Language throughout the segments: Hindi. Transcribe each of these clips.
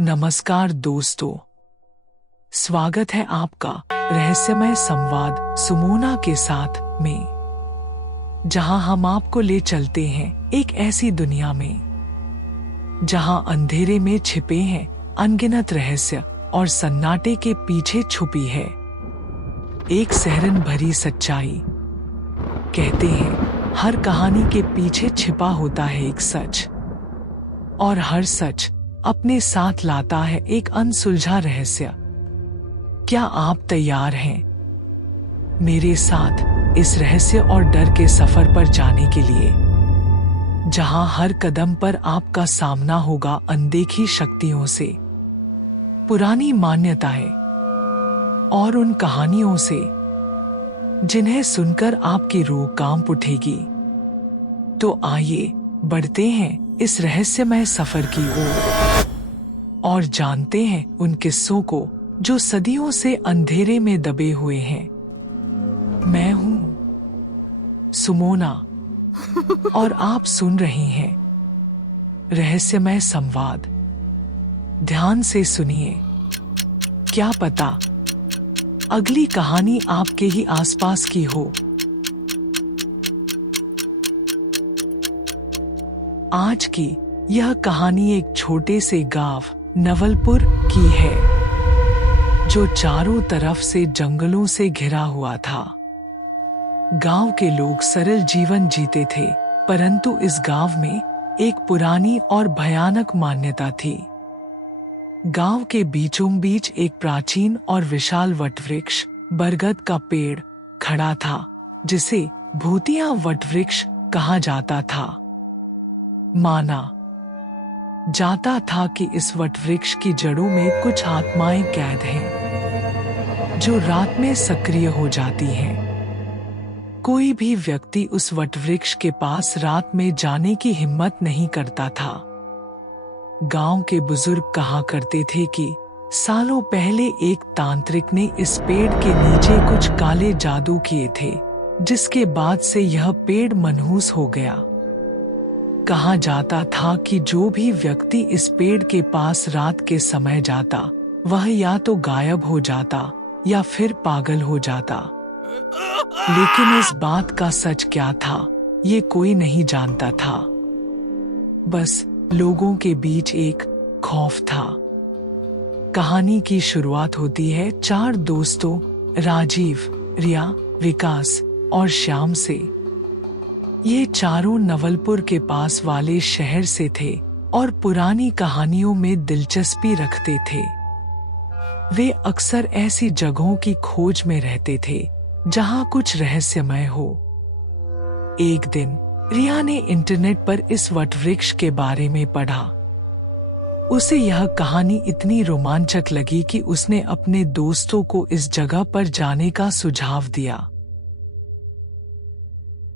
नमस्कार दोस्तों, स्वागत है आपका रहस्यमय संवाद सुमोना के साथ में, जहां हम आपको ले चलते हैं एक ऐसी दुनिया में जहां अंधेरे में छिपे हैं अनगिनत रहस्य और सन्नाटे के पीछे छुपी है एक सिहरन भरी सच्चाई। कहते हैं हर कहानी के पीछे छिपा होता है एक सच, और हर सच अपने साथ लाता है एक अनसुलझा रहस्य। क्या आप तैयार हैं मेरे साथ इस रहस्य और डर के सफर पर जाने के लिए, जहां हर कदम पर आपका सामना होगा अनदेखी शक्तियों से, पुरानी मान्यताएं और उन कहानियों से जिन्हें सुनकर आपकी रूह कांप उठेगी। तो आइए बढ़ते हैं इस रहस्यमय सफर की ओर और जानते हैं उन किस्सों को जो सदियों से अंधेरे में दबे हुए हैं। मैं हूं सुमोना और आप सुन रहे हैं रहस्यमय संवाद। ध्यान से सुनिए, क्या पता अगली कहानी आपके ही आसपास की हो। आज की यह कहानी एक छोटे से गांव नवलपुर की है, जो चारों तरफ से जंगलों से घिरा हुआ था। गांव के लोग सरल जीवन जीते थे, परंतु इस गांव में एक पुरानी और भयानक मान्यता थी। गांव के बीचों बीच एक प्राचीन और विशाल वटवृक्ष बरगद का पेड़ खड़ा था, जिसे भूतिया वटवृक्ष कहा जाता था। माना जाता था कि इस वटवृक्ष की जड़ों में कुछ आत्माएं कैद हैं, जो रात में सक्रिय हो जाती हैं। कोई भी व्यक्ति उस वटवृक्ष के पास रात में जाने की हिम्मत नहीं करता था। गांव के बुजुर्ग कहा करते थे कि सालों पहले एक तांत्रिक ने इस पेड़ के नीचे कुछ काले जादू किए थे, जिसके बाद से यह पेड़ मनहूस हो गया। कहा जाता था कि जो भी व्यक्ति इस पेड़ के पास रात के समय जाता, वह या तो गायब हो जाता या फिर पागल हो जाता। लेकिन इस बात का सच क्या था, ये कोई नहीं जानता था। बस लोगों के बीच एक खौफ था। कहानी की शुरुआत होती है चार दोस्तों राजीव, रिया, विकास और श्याम से। ये चारों नवलपुर के पास वाले शहर से थे और पुरानी कहानियों में दिलचस्पी रखते थे। वे अक्सर ऐसी जगहों की खोज में रहते थे जहां कुछ रहस्यमय हो। एक दिन रिया ने इंटरनेट पर इस वटवृक्ष के बारे में पढ़ा। उसे यह कहानी इतनी रोमांचक लगी कि उसने अपने दोस्तों को इस जगह पर जाने का सुझाव दिया।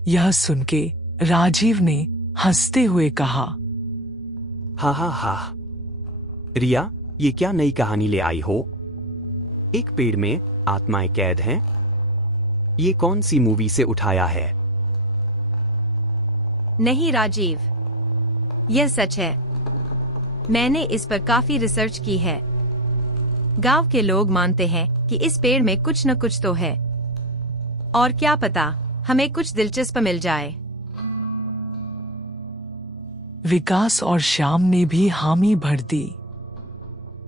यह सुनके राजीव ने हंसते हुए कहा, हा, रिया, ये क्या नई कहानी ले आई हो? एक पेड़ में आत्माएं कैद हैं? ये कौन सी मूवी से उठाया है? नहीं राजीव, यह सच है। मैंने इस पर काफी रिसर्च की है। गांव के लोग मानते हैं कि इस पेड़ में कुछ न कुछ तो है, और क्या पता हमें कुछ दिलचस्प मिल जाए। विकास और श्याम ने भी हामी भर दी।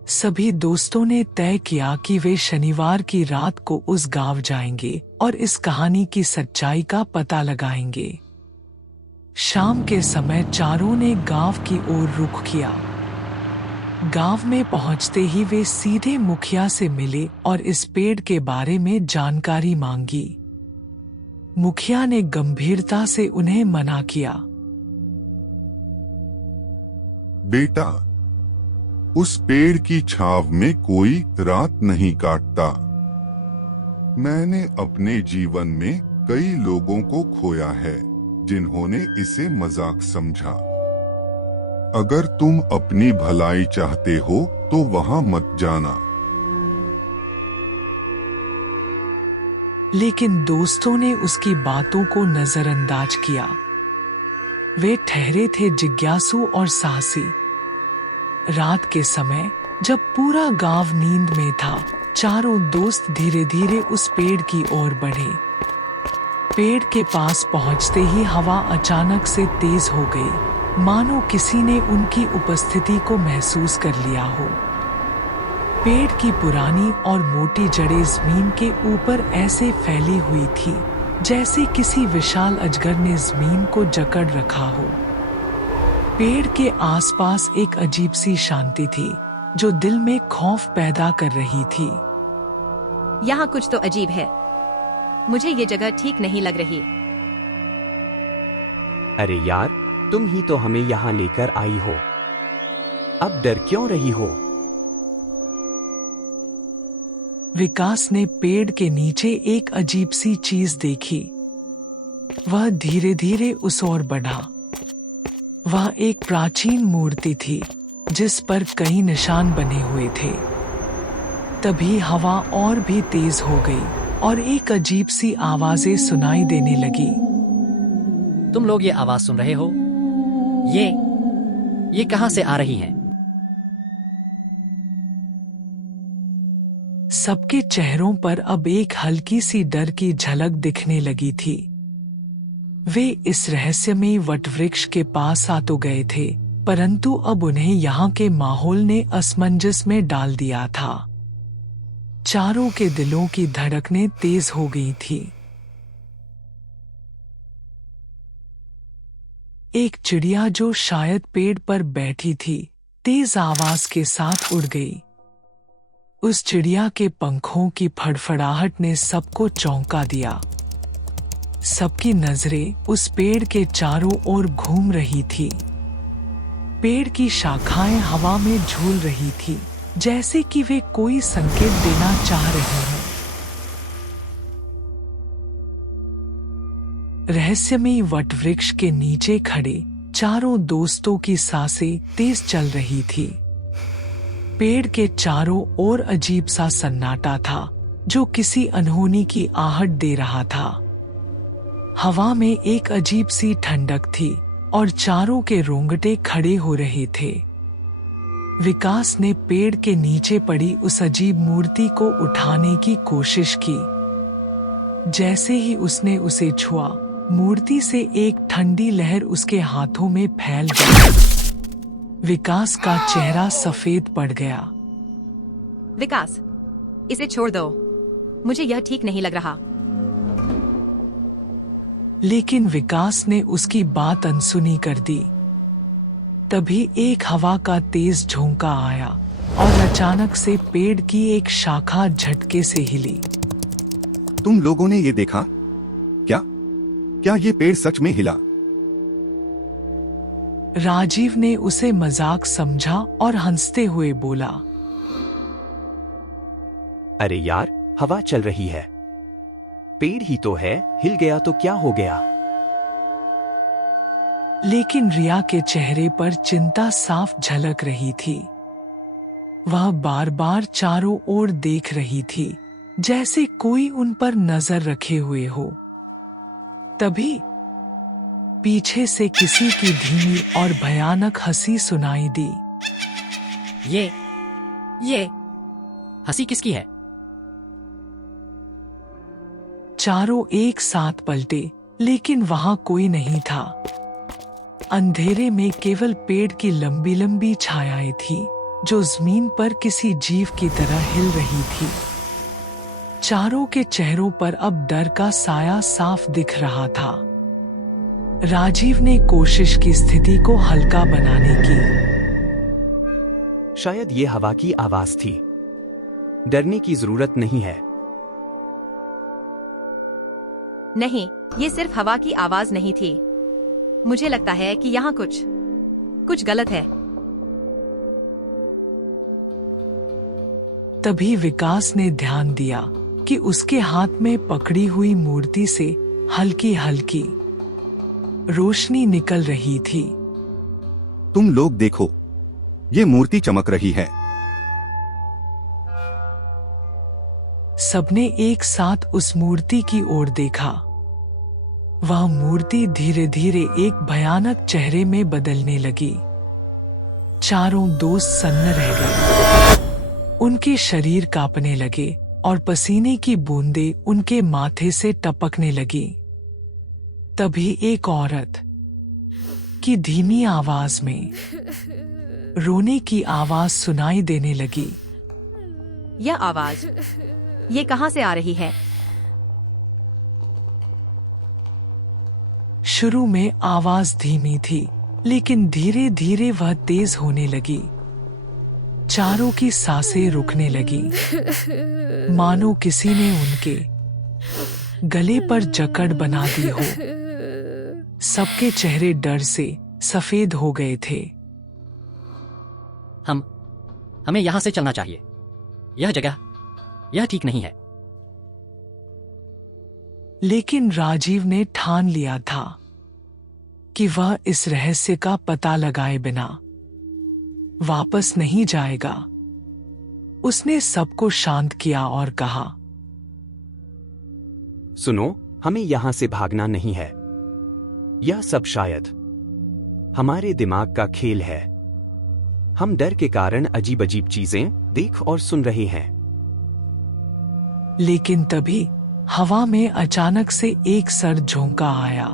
सभी दोस्तों ने तय किया कि वे शनिवार की रात को उस गांव जाएंगे और इस कहानी की सच्चाई का पता लगाएंगे। शाम के समय चारों ने गांव की ओर रुख किया। गांव में पहुंचते ही वे सीधे मुखिया से मिले और इस पेड़ के बारे में जानकारी मांगी। मुखिया ने गंभीरता से उन्हें मना किया। बेटा, उस पेड़ की छाव में कोई रात नहीं काटता। मैंने अपने जीवन में कई लोगों को खोया है जिन्होंने इसे मजाक समझा। अगर तुम अपनी भलाई चाहते हो तो वहां मत जाना। लेकिन दोस्तों ने उसकी बातों को नजरअंदाज किया। वे ठहरे थे जिज्ञासु और साहसी। रात के समय जब पूरा गांव नींद में था, चारों दोस्त धीरे धीरे उस पेड़ की ओर बढ़े। पेड़ के पास पहुंचते ही हवा अचानक से तेज हो गई, मानो किसी ने उनकी उपस्थिति को महसूस कर लिया हो। पेड़ की पुरानी और मोटी जड़ें जमीन के ऊपर ऐसे फैली हुई थी जैसे किसी विशाल अजगर ने जमीन को जकड़ रखा हो। पेड़ के आसपास एक अजीब सी शांति थी जो दिल में खौफ पैदा कर रही थी। यहाँ कुछ तो अजीब है। मुझे ये जगह ठीक नहीं लग रही। अरे यार, तुम ही तो हमें यहाँ लेकर आई हो, अब डर क्यों रही हो? विकास ने पेड़ के नीचे एक अजीब सी चीज देखी। वह धीरे धीरे उस ओर बढ़ा। वह एक प्राचीन मूर्ति थी जिस पर कई निशान बने हुए थे। तभी हवा और भी तेज हो गई और एक अजीब सी आवाजें सुनाई देने लगी। तुम लोग ये आवाज सुन रहे हो? ये कहां से आ रही हैं? सबके चेहरों पर अब एक हल्की सी डर की झलक दिखने लगी थी। वे इस रहस्यमयी वटवृक्ष के पास आ तो गए थे, परंतु अब उन्हें यहाँ के माहौल ने असमंजस में डाल दिया था। चारों के दिलों की धड़कनें तेज हो गई थी। एक चिड़िया जो शायद पेड़ पर बैठी थी, तेज आवाज के साथ उड़ गई। उस चिड़िया के पंखों की फड़फड़ाहट ने सबको चौंका दिया। सबकी नजरें उस पेड़ के चारों ओर घूम रही थी। पेड़ की शाखाएं हवा में झूल रही थी, जैसे कि वे कोई संकेत देना चाह रहे हैं। रहस्यमयी वटवृक्ष के नीचे खड़े चारों दोस्तों की सांसें तेज चल रही थी। पेड़ के चारों ओर अजीब सा सन्नाटा था जो किसी अनहोनी की आहट दे रहा था। हवा में एक अजीब सी ठंडक थी और चारों के रोंगटे खड़े हो रहे थे। विकास ने पेड़ के नीचे पड़ी उस अजीब मूर्ति को उठाने की कोशिश की। जैसे ही उसने उसे छुआ, मूर्ति से एक ठंडी लहर उसके हाथों में फैल गई। विकास का चेहरा सफेद पड़ गया। विकास, इसे छोड़ दो। मुझे यह ठीक नहीं लग रहा। लेकिन विकास ने उसकी बात अनसुनी कर दी। तभी एक हवा का तेज झोंका आया और अचानक से पेड़ की एक शाखा झटके से हिली। तुम लोगों ने ये देखा? क्या ये पेड़ सच में हिला? राजीव ने उसे मजाक समझा और हंसते हुए बोला, अरे यार, हवा चल रही है, पेड़ ही तो है, हिल गया तो क्या हो गया? लेकिन रिया के चेहरे पर चिंता साफ झलक रही थी। वह बार बार चारों ओर देख रही थी, जैसे कोई उन पर नजर रखे हुए हो। तभी पीछे से किसी की धीमी और भयानक हंसी सुनाई दी। ये हंसी किसकी है? चारों एक साथ पलटे, लेकिन वहां कोई नहीं था। अंधेरे में केवल पेड़ की लंबी लंबी छायाएं थी जो जमीन पर किसी जीव की तरह हिल रही थी। चारों के चेहरों पर अब डर का साया साफ दिख रहा था। राजीव ने कोशिश की स्थिति को हल्का बनाने की। शायद ये हवा की आवाज थी, डरने की जरूरत नहीं है। नहीं, ये सिर्फ हवा की आवाज नहीं थी। मुझे लगता है कि यहाँ कुछ गलत है। तभी विकास ने ध्यान दिया कि उसके हाथ में पकड़ी हुई मूर्ति से हल्की हल्की रोशनी निकल रही थी। तुम लोग देखो, ये मूर्ति चमक रही है। सबने एक साथ उस मूर्ति की ओर देखा। वह मूर्ति धीरे धीरे एक भयानक चेहरे में बदलने लगी। चारों दोस्त सन्न रह गए। उनके शरीर कांपने लगे और पसीने की बूंदें उनके माथे से टपकने लगी। तभी एक औरत की धीमी आवाज में रोने की आवाज सुनाई देने लगी। यह आवाज ये कहां से आ रही है? शुरू में आवाज धीमी थी, लेकिन धीरे धीरे वह तेज होने लगी। चारों की सांसें रुकने लगी, मानो किसी ने उनके गले पर जकड़ बना दी हो। सबके चेहरे डर से सफेद हो गए थे। हमें यहां से चलना चाहिए। यह ठीक नहीं है। लेकिन राजीव ने ठान लिया था कि वह इस रहस्य का पता लगाए बिना वापस नहीं जाएगा। उसने सबको शांत किया और कहा, सुनो, हमें यहां से भागना नहीं है। यह सब शायद हमारे दिमाग का खेल है। हम डर के कारण अजीब अजीब चीजें देख और सुन रहे हैं। लेकिन तभी हवा में अचानक से एक सर झोंका आया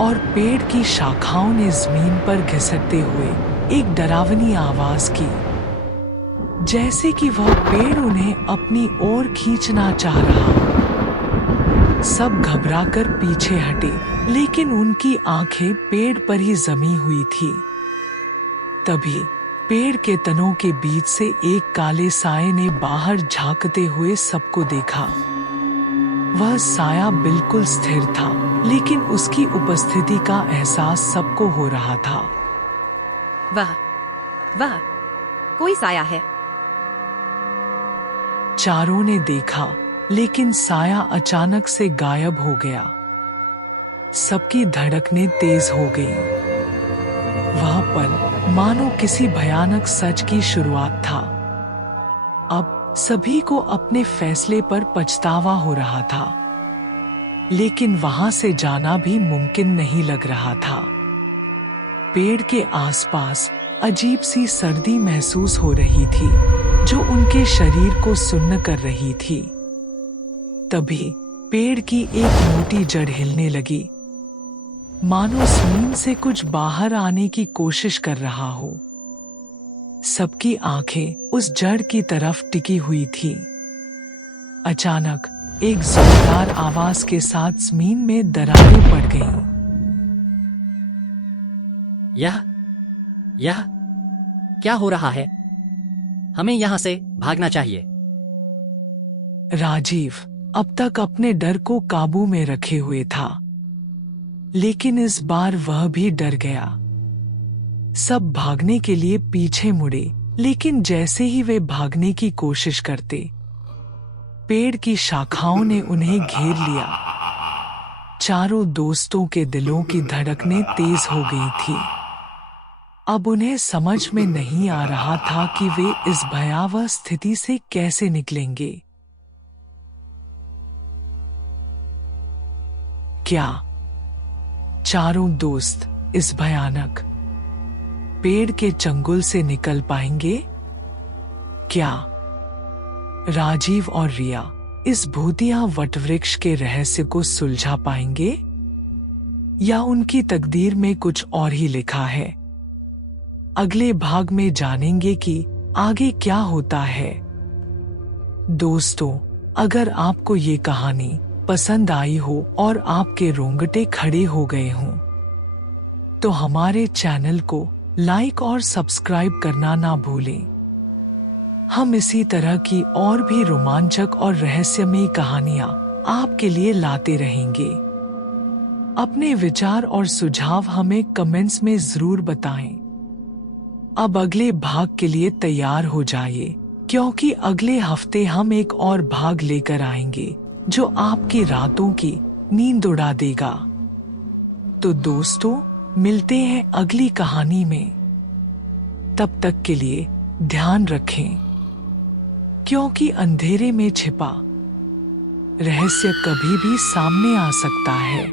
और पेड़ की शाखाओं ने जमीन पर घिसटते हुए एक डरावनी आवाज की, जैसे कि वह पेड़ उन्हें अपनी ओर खींचना चाह रहा। सब घबराकर पीछे हटे, लेकिन उनकी आंखें पेड़ पर ही जमी हुई थी। तभी पेड़ के तनों के बीच से एक काले साये ने बाहर झांकते हुए सबको देखा। वह साया बिल्कुल स्थिर था, लेकिन उसकी उपस्थिति का एहसास सबको हो रहा था। वह कोई साया है। चारों ने देखा, लेकिन साया अचानक से गायब हो गया। सबकी धड़कनें तेज हो गईं। वह पल मानो किसी भयानक सच की शुरुआत था। अब सभी को अपने फैसले पर पछतावा हो रहा था, लेकिन वहां से जाना भी मुमकिन नहीं लग रहा था। पेड़ के आसपास अजीब सी सर्दी महसूस हो रही थी, जो उनके शरीर को सुन्न कर रही थी। तभी पेड़ की एक मोटी जड़ हिलने लगी, मानो जमीन से कुछ बाहर आने की कोशिश कर रहा हो। सबकी आंखें उस जड़ की तरफ टिकी हुई थी। अचानक एक जोरदार आवाज के साथ जमीन में दरारें पड़ गईं। यह क्या हो रहा है? हमें यहां से भागना चाहिए। राजीव अब तक अपने डर को काबू में रखे हुए था, लेकिन इस बार वह भी डर गया। सब भागने के लिए पीछे मुड़े, लेकिन जैसे ही वे भागने की कोशिश करते, पेड़ की शाखाओं ने उन्हें घेर लिया। चारों दोस्तों के दिलों की धड़कनें तेज हो गई थी। अब उन्हें समझ में नहीं आ रहा था कि वे इस भयावह स्थिति से कैसे निकलेंगे। क्या चारों दोस्त इस भयानक पेड़ के चंगुल से निकल पाएंगे? क्या राजीव और रिया इस भूतिया वटवृक्ष के रहस्य को सुलझा पाएंगे, या उनकी तकदीर में कुछ और ही लिखा है? अगले भाग में जानेंगे कि आगे क्या होता है। दोस्तों, अगर आपको ये कहानी पसंद आई हो और आपके रोंगटे खड़े हो गए हों, तो हमारे चैनल को लाइक और सब्सक्राइब करना ना भूलें। हम इसी तरह की और भी रोमांचक और रहस्यमयी कहानियां आपके लिए लाते रहेंगे। अपने विचार और सुझाव हमें कमेंट्स में जरूर बताएं। अब अगले भाग के लिए तैयार हो जाइए, क्योंकि अगले हफ्ते हम एक और भाग लेकर आएंगे जो आपकी रातों की नींद उड़ा देगा। तो दोस्तों, मिलते हैं अगली कहानी में। तब तक के लिए ध्यान रखें, क्योंकि अंधेरे में छिपा रहस्य कभी भी सामने आ सकता है।